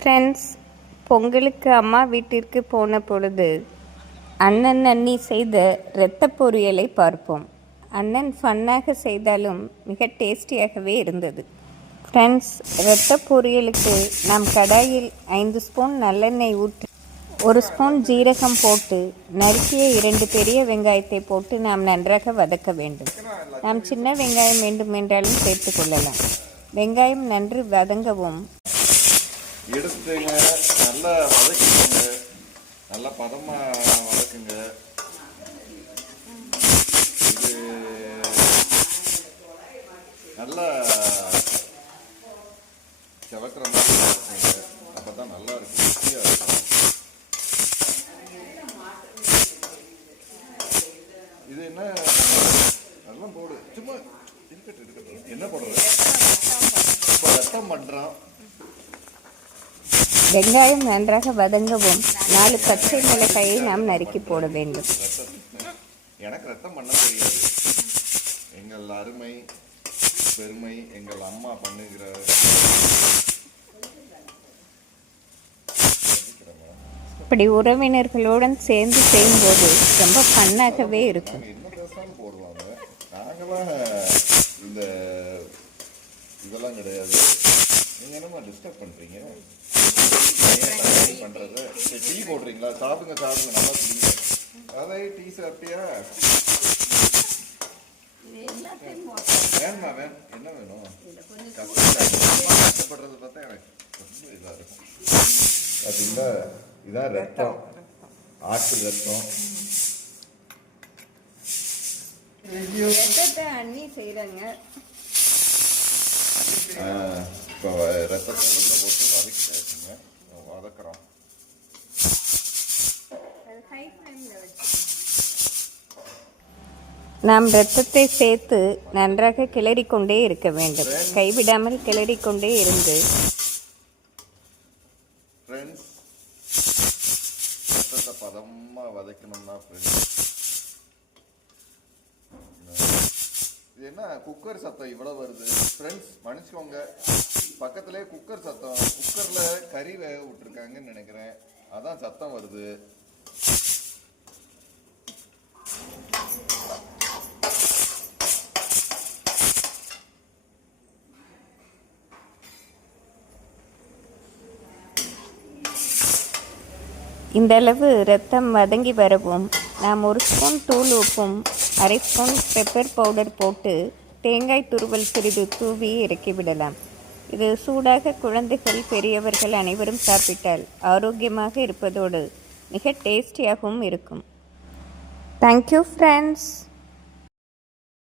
Friends பொங்கலுக்கு அம்மா வீட்டிற்கு போன பொழுது அண்ணன் அண்ணி செய்த இரத்த பொரியலை பார்ப்போம். அண்ணன் ஃபன்னாக செய்தாலும் மிக டேஸ்டியாகவே இருந்தது. ஃப்ரெண்ட்ஸ் இரத்த பொரியலுக்கு நாம் கடாயில் ஐந்து ஸ்பூன் நல்லெண்ணெய் ஊற்றி ஒரு ஸ்பூன் ஜீரகம் போட்டு நறுக்கிய இரண்டு பெரிய வெங்காயத்தை போட்டு நாம் நன்றாக வதக்க வேண்டும். நாம் சின்ன வெங்காயம் வேண்டுமென்றாலும் சேர்த்து கொள்ளலாம். வெங்காயம் நன்று வதங்கவும் எடுத்துங்க. நல்லா வதக்கிக்கோங்க. நல்லா பதமாக வதக்குங்க. இது நல்லா செவக்கிற மாதிரி வதக்குங்க அப்போ தான் நல்லா இருக்கும். ருசியாக இருக்கும். இது என்ன? அதெல்லாம் போடு. சும்மா இருக்கட்டும் இருக்கட்டும் என்ன போடுறது? இப்போ ரத்தம் பண்ணுறோம் வெங்காயம் நன்றாக வதங்கவும் நாலு பச்சை மிளகாயை நாம் நறுக்கி போட வேண்டும். எனக்கு ரத்தம் பண்ண தெரியாது. எங்கள் அருமை பெருமை எங்கள் அம்மா பண்ணுகிற இப்படி உறவினர்களுடன் சேர்ந்து செய்யும்போது ரொம்ப ஃபன்னாகவே இருக்கும். நாங்களாம் இந்த இதெல்லாம் கிடையாது. என்னம்மா டிஸ்டர்ப் பண்ணுறீங்க பண்ணுறது சரி டீ போடுறீங்களா? சாப்பிடுங்க சாப்பிடுங்க நல்லா குடிங்க. அதே டீ சாப்பிட்டியா? வேணுமா வேணும்? என்ன வேணும்? கஷ்டப்பட- கஷ்டப்படுறது பார்த்தா எனக்கு ரொம்ப இதாக இருக்கும் பார்த்தீங்களா இதான் ரத்தம். ஆட்டு ரத்தம். அண்ணி செய்கிறாங்க. இப்போ ரத்தத்தை உள்ள போட்டு வதக்கிட்டாச்சுங்க வதக்குறோம். நாம் இரத்தத்தை சேர்த்து நன்றாக கிளறிக் கொண்டே இருக்க வேண்டும். கைவிடாமல் கிளறிக் கொண்டே இருந்து ஃப்ரெண்ட்ஸ் ரத்தத்தை பதமாக வதக்கணும்னா ஃப்ரெண்ட்ஸ் என்ன குக்கர் சத்தம் இவ்வளோ வருது. ஃப்ரெண்ட்ஸ் மன்னிச்சுக்கோங்க. பக்கத்துலேயே குக்கர் சத்தம் குக்கரில் கறி வேக விட்டுருக்காங்கன்னு நினைக்கிறேன். அதான் சத்தம் வருது. இந்த அளவு இரத்தம் வதங்கி வரவும் நாம் ஒரு ஸ்பூன் தூள் உப்பும் அரை ஸ்பூன் பெப்பர் பவுடர் போட்டு தேங்காய் துருவல் சிறிது தூவி இறக்கிவிடலாம் இது சூடாக குழந்தைகள் பெரியவர்கள் அனைவரும் சாப்பிட்டால் ஆரோக்கியமாக இருப்பதோடு மிக டேஸ்டியாகவும் இருக்கும். Thank you friends